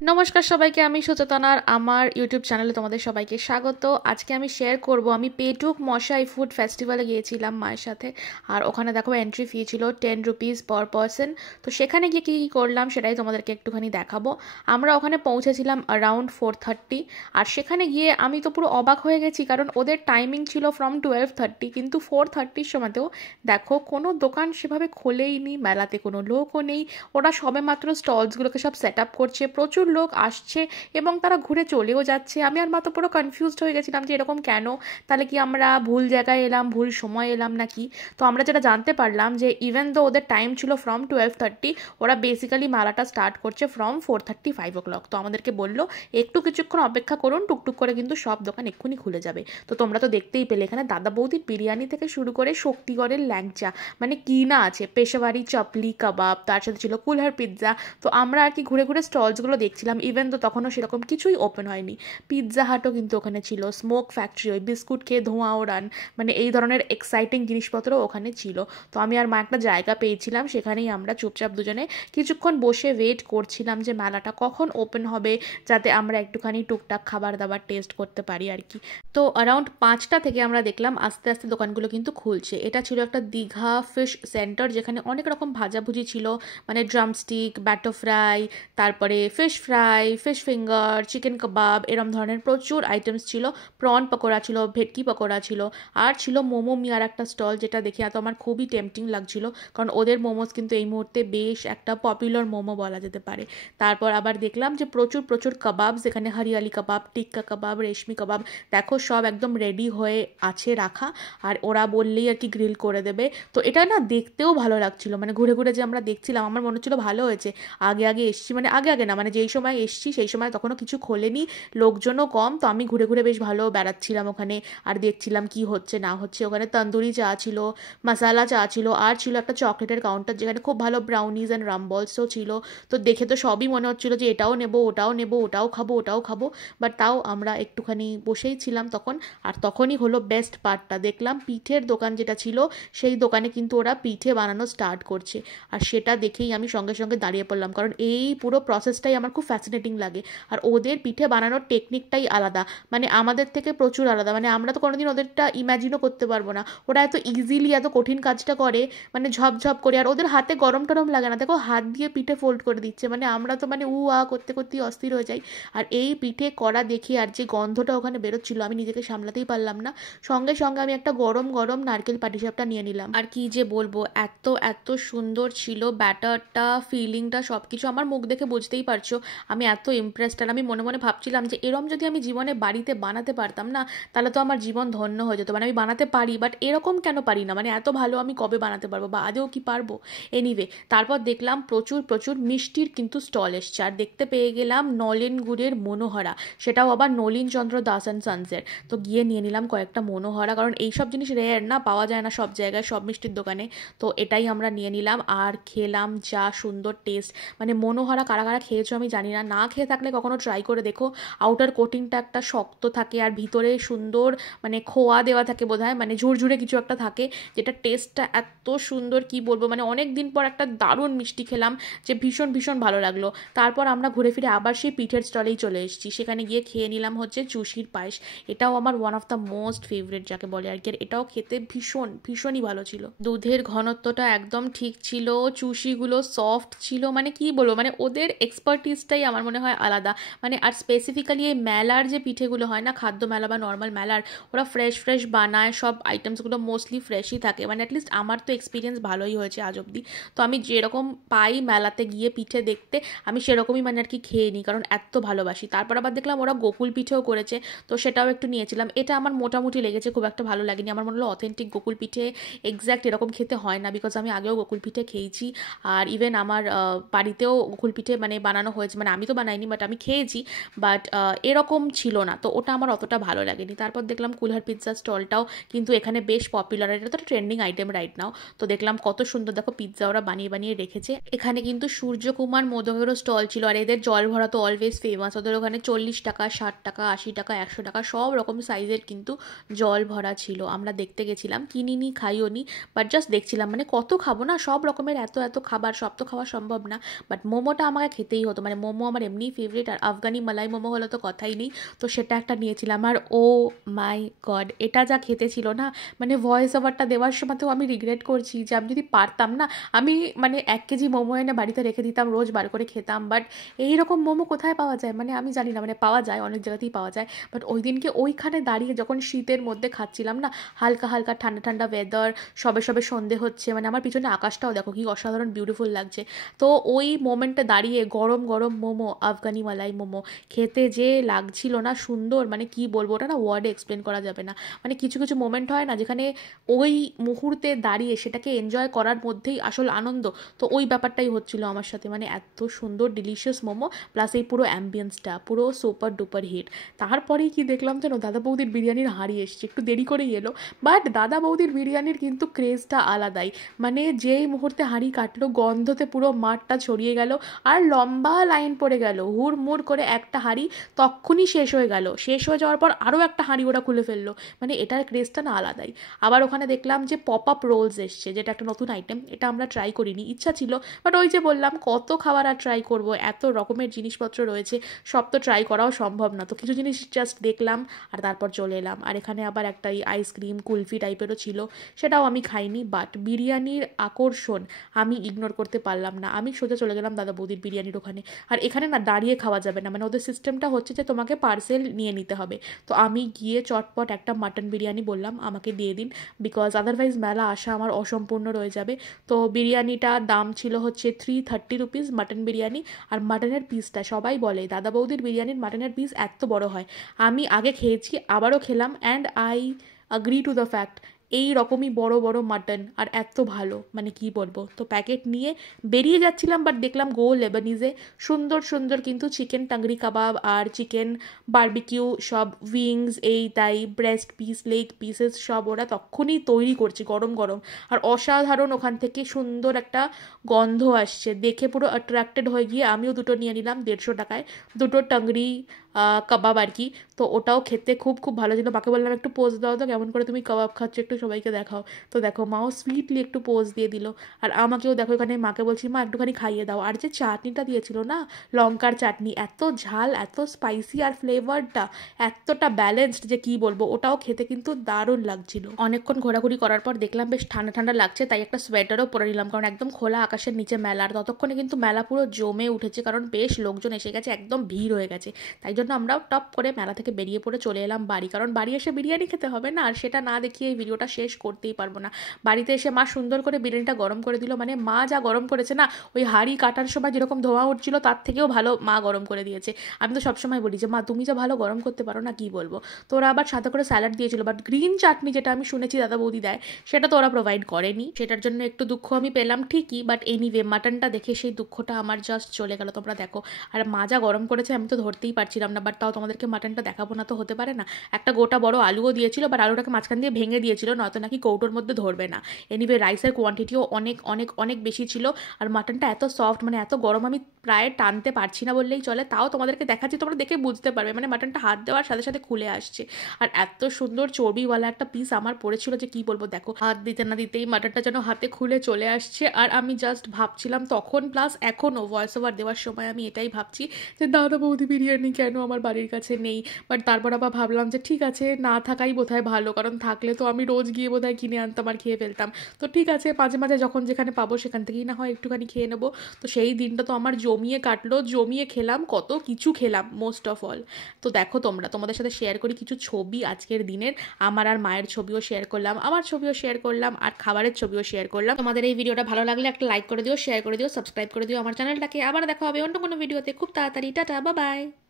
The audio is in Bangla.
নমস্কার সবাইকে, আমি সুচেতনার আমার ইউটিউব চ্যানেলে তোমাদের সবাইকে স্বাগত। আজকে আমি শেয়ার করব আমি পেটুক মশাই ফুড ফেস্টিভ্যালে গিয়েছিলাম মায়ের সাথে। আর ওখানে দেখো এন্ট্রি ফি ছিল 10 রুপিস পার পারসন। তো সেখানে গিয়ে কী কী করলাম সেটাই তোমাদেরকে একটুখানি দেখাবো। আমরা ওখানে পৌঁছেছিলাম অ্যারাউন্ড 4:30। আর সেখানে গিয়ে আমি তো পুরো অবাক হয়ে গেছি, কারণ ওদের টাইমিং ছিল ফ্রম 12:30, কিন্তু 4:30 সময়তেও দেখো কোনো দোকান সেভাবে খোলেইনি, মেলাতে কোনো লোকও নেই। ওরা সবে মাত্র স্টলসগুলোকে সব সেট আপ করছে, প্রচুর লোক আসছে এবং তারা ঘুরে চলেও যাচ্ছে। আমি আর মা তো পুরো কনফিউজড হয়ে গেছিলাম যে এরকম কেন, তাহলে কি আমরা ভুল জায়গায় এলাম, ভুল সময় এলাম নাকি। তো আমরা যেটা জানতে পারলাম যে ইভেন দো ওদের টাইম ছিল ফ্রম 12:30, ওরা বেসিক্যালি মেলাটা স্টার্ট করছে ফ্রম 4:35 o'clock। তো আমাদেরকে বললো একটু কিছুক্ষণ অপেক্ষা করুন, টুকটুক করে কিন্তু সব দোকান এক্ষুনি খুলে যাবে। তো তোমরা তো দেখতেই পেলে এখানে দাদা বৌদির বিরিয়ানি থেকে শুরু করে শক্তিগড়ের ল্যাংচা, মানে কি না আছে, পেশাওয়ারি চাপলি কাবাব, তার সাথে ছিল কুলহার পিৎজা। তো আমরা আর কি ঘুরে ঘুরে স্টলসগুলো দেখছিলাম। ইভেন তো তখনও সেরকম কিছুই ওপেন হয়নি। পিৎজা হাটও কিন্তু ওখানে ছিল, স্মোক ফ্যাক্টরি, ওই বিস্কুট খেয়ে ধোঁয়া ওড়ান, মানে এই ধরনের এক্সাইটিং জিনিসপত্র ওখানে ছিল। তো আমি আর মা একটা জায়গা পেয়েছিলাম, সেখানেই আমরা চুপচাপ দুজনে কিছুক্ষণ বসে ওয়েট করছিলাম যে মেলাটা কখন ওপেন হবে, যাতে আমরা একটুখানি টুকটাক খাবার দাবার টেস্ট করতে পারি আর কি। তো অ্যারাউন্ড 5টা থেকে আমরা দেখলাম আস্তে আস্তে দোকানগুলো কিন্তু খুলছে। এটা ছিল একটা দীঘা ফিশ সেন্টার, যেখানে অনেক রকম ভাজাভুজি ছিল, মানে ড্রামস্টিক, ব্যাটো ফ্রাই, তারপরে fish fry, fish finger, chicken kebab, এরম ধরনের প্রচুর আইটেমস ছিল। প্রন পকোড়া ছিল, ভেটকি পকোড়া ছিল, আর ছিল মোমো মিয়ার একটা স্টল, যেটা দেখে এত আমার খুবই টেম্পটিং লাগছিল, কারণ ওদের মোমোস কিন্তু এই মুহূর্তে বেশ একটা পপুলার মোমো বলা যেতে পারে। তারপর আবার দেখলাম যে প্রচুর প্রচুর কাবাব, যেখানে হরিয়ালি কাবাব, টিক্কা কাবাব, রেশমি কাবাব, দেখো সব একদম রেডি হয়ে আছে রাখা, আর ওরা বললেই আর কি গ্রিল করে দেবে। তো এটা না দেখতেও ভালো লাগছিল, মানে ঘুরে ঘুরে যে আমরা দেখছিলাম আমার মনে হচ্ছিল ভালো হয়েছে আগে আগে এসছি, মানে আগে আগে না, মানে যেই সময় এসছি সেই সময় তখনও কিছু খোলেনি, লোকজনও কম। তো আমি ঘুরে ঘুরে বেশ ভালো বেড়াচ্ছিলাম ওখানে, আর দেখছিলাম কি হচ্ছে না হচ্ছে। ওখানে তন্দুরি চা ছিল, মশালা চা ছিল, আর ছিল একটা চকলেটের কাউন্টার, যেখানে খুব ভালো ব্রাউনিজ অ্যান্ড রামবলসও ছিল। তো দেখে তো সবই মনে হচ্ছিল যে এটাও নেবো, ওটাও নেবো, ওটাও খাবো, ওটাও খাবো। বাট তাও আমরা একটুখানি বসেই ছিলাম তখন। আর তখনই হলো বেস্ট পার্টটা, দেখলাম পিঠের দোকান যেটা ছিল সেই দোকানে কিন্তু ওরা পিঠে বানানো স্টার্ট করছে। আর সেটা দেখেই আমি সঙ্গে সঙ্গে দাঁড়িয়ে পড়লাম, কারণ এই পুরো প্রসেসটাই আমার খুব ফ্যাসিনেটিং লাগে। আর ওদের পিঠে বানানোর টেকনিকটাই আলাদা, মানে আমাদের থেকে প্রচুর আলাদা। মানে আমরা তো কোনোদিন ওদেরটা ইম্যাজিনও করতে পারবো না, ওরা এত ইজিলি এত কঠিন কাজটা করে, মানে ঝপঝপ করে। আর ওদের হাতে গরম টরম লাগে না, দেখো হাত দিয়ে পিঠে ফোল্ড করে দিচ্ছে, মানে আমরা তো মানে করতে করতেই অস্থির হয়ে যাই। আর এই পিঠে করা দেখি আর যে গন্ধটা ওখানে বেরোচ্ছিল, আমি নিজেকে সামলাতেই পারলাম না। সঙ্গে সঙ্গে আমি একটা গরম গরম নারকেল পাটিসাপটা নিয়ে নিলাম। আর কি যে বলবো, এত এত সুন্দর ছিল ব্যাটারটা, ফিলিংটা, সব কিছু আমার মুখ দেখে বুঝতেই পারছো আমি এত ইমপ্রেসড। আর আমি মনে মনে ভাবছিলাম যে এরম যদি আমি জীবনে বাড়িতে বানাতে পারতাম না, তাহলে তো আমার জীবন ধন্য হয়ে যেত। মানে আমি বানাতে পারি, বাট এরকম কেন পারি না, মানে এত ভালো আমি কবে বানাতে পারবো, বা আদেও কি পারবো। এনিওয়ে, তারপর দেখলাম প্রচুর প্রচুর মিষ্টির কিন্তু স্টল এসছে, আর দেখতে পেয়ে গেলাম নলেন গুড়ের মনোহরা, সেটাও আবার নলিন চন্দ্র দাস অ্যান্ড সন্সের। তো গিয়ে নিয়ে নিলাম কয়েকটা মনোহরা, কারণ এইসব জিনিস রেয়ার না, পাওয়া যায় না সব জায়গায় সব মিষ্টির দোকানে। তো এটাই আমরা নিয়ে নিলাম আর খেলাম, যা সুন্দর টেস্ট। মানে মনোহরা কারা কারা খেয়েছো আমি জানি না, না খেয়ে থাকলে কখনো ট্রাই করে দেখো। আউটার কোটিংটা একটা শক্ত থাকে, আর ভিতরে সুন্দর মানে খোয়া দেওয়া থাকে বোধহয়, মানে ঝুরঝুরে কিছু একটা থাকে, যেটা টেস্টটা এত সুন্দর কি বলবো। মানে অনেক দিন পর একটা দারুণ মিষ্টি খেলাম, যে ভীষণ ভীষণ ভালো লাগলো। তারপর আমরা ঘুরে ফিরে আবার সেই পিঠের স্টলেই চলে এসেছি, সেখানে গিয়ে খেয়ে নিলাম হচ্ছে চুষির পায়েস। এটাও আমার one of the most favourite যাকে বলে আর কি। আর এটাও খেতে ভীষণ ভীষণই ভালো ছিল, দুধের ঘনত্বটা একদম ঠিক ছিল, চুষিগুলো সফট ছিল, মানে কি বলবো, মানে ওদের এক্সপার্টিসটাই আমার মনে হয় আলাদা। মানে আর স্পেসিফিক্যালি এই মেলার যে পিঠেগুলো হয় না, খাদ্য মেলা বা নর্মাল মেলার, ওরা ফ্রেশ ফ্রেশ বানায়, সব আইটেমসগুলো মোস্টলি ফ্রেশই থাকে। মানে অ্যাটলিস্ট আমার তো এক্সপিরিয়েন্স ভালোই হয়েছে আজ অবধি। তো আমি যেরকম পাই মেলাতে গিয়ে পিঠে দেখতে, আমি সেরকমই মানে আর কি খেয়ে নিই, কারণ এত ভালোবাসি। তারপর আবার দেখলাম ওরা গোকুল পিঠেও করেছে, তো সেটাও একটু নিয়েছিলাম। এটা আমার মোটামুটি লেগেছে, খুব একটা ভালো লাগেনি। আমার মনে হলো অথেন্টিক গোকুল পিঠে এক্স্যাক্ট এরকম খেতে হয় না, বিকজ আমি আগেও গোকুল পিঠে খেয়েছি। আর ইভেন আমার বাড়িতেও গোকুল পিঠে মানে বানানো হয়েছে, মানে আমি তো বানাইনি বাট আমি খেয়েছি, বাট এরকম ছিল না, তো ওটা আমার অতটা ভালো লাগেনি। তারপর দেখলাম কুলহার পিৎজা স্টলটাও কিন্তু এখানে বেশ পপুলার, এটা তো ট্রেন্ডিং আইটেম রাইট নাও। তো দেখলাম কত সুন্দর দেখো পিৎজা ওরা বানিয়ে বানিয়ে রেখেছে। এখানে কিন্তু সূর্যকুমার মোদকেরও স্টল ছিল, আর এদের জল ভরা তো অলওয়েজ ফেমাস। ওদের ওখানে 40 টাকা, 60 টাকা, 80 টাকা, 100 টাকা সব রকম সাইজের কিন্তু জল ভরা ছিল। আমরা দেখতে গেছিলাম, কিনিনি, খাইও নি, বাট জাস্ট দেখছিলাম। মানে কত খাবো না, সব রকমের এত এত খাবার, সব তো খাওয়া সম্ভব না, বাট মোমোটা আমাকে খেতেই হতো। মানে মোমো আমার এমনিই ফেভারিট, আর আফগানি মালাই মোমো হলো তো কথাই নেই, তো সেটা একটা নিয়েছিলাম। আর ও মাই গড, এটা যা খেতে ছিল না, মানে ভয়েস ওভারটা দেওয়ার সময় তো আমি রিগ্রেট করছি যে আমি যদি পারতাম না, আমি মানে 1 কেজি মোমো এনে বাড়িতে রেখে দিতাম, রোজ বার করে খেতাম। বাট এইরকম মোমো কোথায় পাওয়া যায়, মানে আমি জানি না, মানে পাওয়া যায়, অনেক জায়গাতেই পাওয়া যায়, বাট ওই দিনকে ওইখানে দাঁড়িয়ে যখন শীতের মধ্যে খাচ্ছিলাম না, হালকা হালকা ঠান্ডা ঠান্ডা ওয়েদার, সবে সবে সন্ধে হচ্ছে, মানে আমার পিছনে আকাশটাও দেখো কি অসাধারণ বিউটিফুল লাগছে। তো ওই মোমেন্টে দাঁড়িয়ে গরম গরম মোমো, আফগানি মালাই মোমো খেতে যে লাগছিল না সুন্দর, মানে কি বলবো, ওটা না ওয়ার্ডে এক্সপ্লেন করা যাবে না। মানে কিছু কিছু মোমেন্ট হয় না যেখানে ওই মুহূর্তে দাঁড়িয়ে সেটাকে এনজয় করার মধ্যেই আসল আনন্দ, তো ওই ব্যাপারটাই হচ্ছিল আমার সাথে। মানে এত সুন্দর ডিলিশিয়াস মোমো, প্লাস এই পুরো অ্যাম্বিয়েন্সটা পুরো সুপার ডুপার হিট। তারপরেই কি দেখলাম যেন দাদা বৌদির বিরিয়ানির হাঁড়ি এসছে, একটু দেরি করেই এলো, বাট দাদা বৌদির বিরিয়ানির কিন্তু ক্রেজটা আলাদাই। মানে যেই মুহূর্তে হাঁড়ি কাটলো, গন্ধতে পুরো মাঠটা ছড়িয়ে গেল, আর লম্বা লাইন পড়ে গেল, হুড়মুড় করে একটা হাঁড়ি তক্ষুনি শেষ হয়ে গেল, শেষ হয়ে যাওয়ার পর আরও একটা হাঁড়ি ওরা খুলে ফেললো। মানে এটার ক্রেজটা না আলাদাই। আবার ওখানে দেখলাম যে পপ আপ রোলস এসছে, যেটা একটা নতুন আইটেম, এটা আমরা ট্রাই করিনি, ইচ্ছা ছিল, বাট ওই যে বললাম কত খাবার আর ট্রাই করবো, এত রকমের জিনিসপত্র রয়েছে, সব তো ট্রাই করাও সম্ভব না, তো কিছু জিনিস জাস্ট দেখলাম আর তারপর চলে এলাম। আর এখানে আবার একটা আইসক্রিম কুলফি টাইপেরও ছিল, সেটাও আমি খাইনি, বাট বিরিয়ানির আকর্ষণ আমি ইগনোর করতে পারলাম না, আমি সোজা চলে গেলাম দাদা বৌদির বিরিয়ানির ওখানে। আর এখানে না দাঁড়িয়ে খাওয়া যাবে না, মানে ওদের সিস্টেমটা হচ্ছে যে তোমাকে পার্সেল নিয়ে নিতে হবে। তো আমি গিয়ে চটপট একটা মাটন বিরিয়ানি বললাম আমাকে দিয়ে দিন, বিকজ আদারওয়াইজ মেলা আসা আমার অসম্পূর্ণ রয়ে যাবে। তো বিরিয়ানিটা দাম ছিল হচ্ছে 330 রুপিস মাটন বিরিয়ানি। আর মাটনের পিসটা, সবাই বলে দাদা বৌদির বিরিয়ানির মাটনের পিস এত বড় হয়, আমি আগে খেয়েছি, আবারও খেলাম, and I agree to the fact এই রকমই বড় বড় মাটন আর এত ভালো, মানে কি বলবো। তো প্যাকেট নিয়ে বেরিয়ে যাচ্ছিলাম, বাট দেখলাম গো লেবানিজে সুন্দর সুন্দর কিন্তু চিকেন টাংরি কাবাব আর চিকেন বারবিকিউ সব উইংস, এই তাই ব্রেস্ট পিস, লেগ পিসেস সব ওরা তখনই তৈরি করছে গরম গরম, আর অসাধারণ ওখান থেকে সুন্দর একটা গন্ধ আসছে, দেখে পুরো অ্যাট্রাক্টেড হয়ে গিয়ে আমিও দুটো নিয়ে নিলাম 150 টাকায়, দুটো টাংরি কাবাব আর কি। তো ওটাও খেতে খুব খুব ভালো ছিল। মাকে বললাম একটু পোজ দাও তো, কেমন করে তুমি কাবাব খাচ্ছ একটু সবাইকে দেখাও। তো দেখো মাও সুইটলি একটু পোজ দিয়ে দিল, আর আমাকেও দেখো এখানে মাকে বলছি মা একটুখানি খাইয়ে দাও। আর যে চাটনিটা দিয়েছিল না, লঙ্কার চাটনি, এত ঝাল এত স্পাইসি, আর ফ্লেভারটা এতটা ব্যালেন্সড যে কি বলবো, ওটাও খেতে কিন্তু দারুণ লাগছিল। অনেকক্ষণ ঘোরাঘুরি করার পর দেখলাম বেশ ঠান্ডা ঠান্ডা লাগছে, তাই একটা সোয়েটারও পরে নিলাম, কারণ একদম খোলা আকাশের নিচে মেলা, আর ততক্ষণে কিন্তু মেলা পুরো জমে উঠেছে, কারণ বেশ লোকজন এসে গেছে, একদম ভিড় হয়ে গেছে। তাই জন্য আমরাও টপ করে মেলা থেকে বেরিয়ে পড়ে চলে এলাম বাড়ি, কারণ বাড়ি এসে বিরিয়ানি খেতে হবে না, আর সেটা না দেখিয়ে এই ভিডিওটা শেষ করতেই পারবো না। বাড়িতে এসে মা সুন্দর করে বিরিয়ানিটা গরম করে দিল, মানে মা যা গরম করেছে না, ওই হাঁড়ি কাটার সময় যেরকম ধোঁয়া উঠছিল তার থেকেও ভালো মা গরম করে দিয়েছে। আমি তো সবসময় বলি যে মা তুমি যা ভালো গরম করতে পারো না, কি বলবো। তো ওরা আবার সাথে করে স্যালাড দিয়েছিল, বাট গ্রিন চাটনি যেটা আমি শুনেছি দাদা বৌদি দেয়, সেটা তো ওরা প্রোভাইড করেনি, সেটার জন্য একটু দুঃখ আমি পেলাম ঠিকই, বাট এনিওয়ে মাটনটা দেখে সেই দুঃখটা আমার জাস্ট চলে গেল। তোমরা দেখো, আর মা যা গরম করেছে আমি তো ধরতেই পারছিলাম না, বাট তাও তোমাদেরকে মাটনটা দেখাবো না তো হতে পারে না। একটা গোটা বড় আলুও দিয়েছিল, বাট আলুটাকে মাঝখান দিয়ে ভেঙে দিয়েছিল, নয়তো নাকি কৌটোর মধ্যে ধরবে না। এনিওয়ে রাইসের কোয়ান্টিটিও অনেক অনেক অনেক বেশি ছিল, আর মাটনটা এত সফট, মানে এত গরম আমি প্রায় টানতে পারছি না বললেই চলে, তাও তোমাদেরকে দেখাচ্ছি, তোমরা দেখে বুঝতে পারবে, মানে মাটনটা হাত দেওয়ার সাথে সাথে খুলে আসছে। আর এত সুন্দর চর্বিওয়ালা একটা পিস আমার পড়েছিল যে কি বলবো, দেখো হাত দিতে না দিতেই মাটনটা যেন হাতে খুলে চলে আসছে। আর আমি জাস্ট ভাবছিলাম তখন, প্লাস এখনও ভয়েস ওভার দেওয়ার সময় আমি এটাই ভাবছি যে দাদা বৌদি বিরিয়ানি কেন আমার বাড়ির কাছে নেই। বাট তারপর আবার ভাবলাম যে ঠিক আছে, না থাকাই বোধহয় ভালো, কারণ থাকলে তো আমি রোজ গিয়ে বোধহয় কিনে আনতাম আর খেয়ে ফেলতাম। তো ঠিক আছে, মাঝে মাঝে যখন যেখানে পাবো সেখান থেকেই না হয় একটুখানি খেয়ে নেবো। তো সেই দিনটা তো আমার জমিয়ে কাটলো, জমিয়ে খেলাম, কত কিছু খেলাম মোস্ট অফ অল। তো দেখো তোমাদের সাথে শেয়ার করি কিছু ছবি আজকের দিনের, আমার আর মায়ের ছবিও শেয়ার করলাম, আমার ছবিও শেয়ার করলাম, আর খাবারের ছবিও শেয়ার করলাম। তোমাদের এই ভিডিওটা ভালো লাগলে একটা লাইক করে দিও, শেয়ার করে দিও, সাবস্ক্রাইব করে দিও আমার চ্যানেলটাকে। আবার দেখা হবে অন্য কোনো ভিডিওতে খুব তাড়াতাড়ি। Tata, bye bye.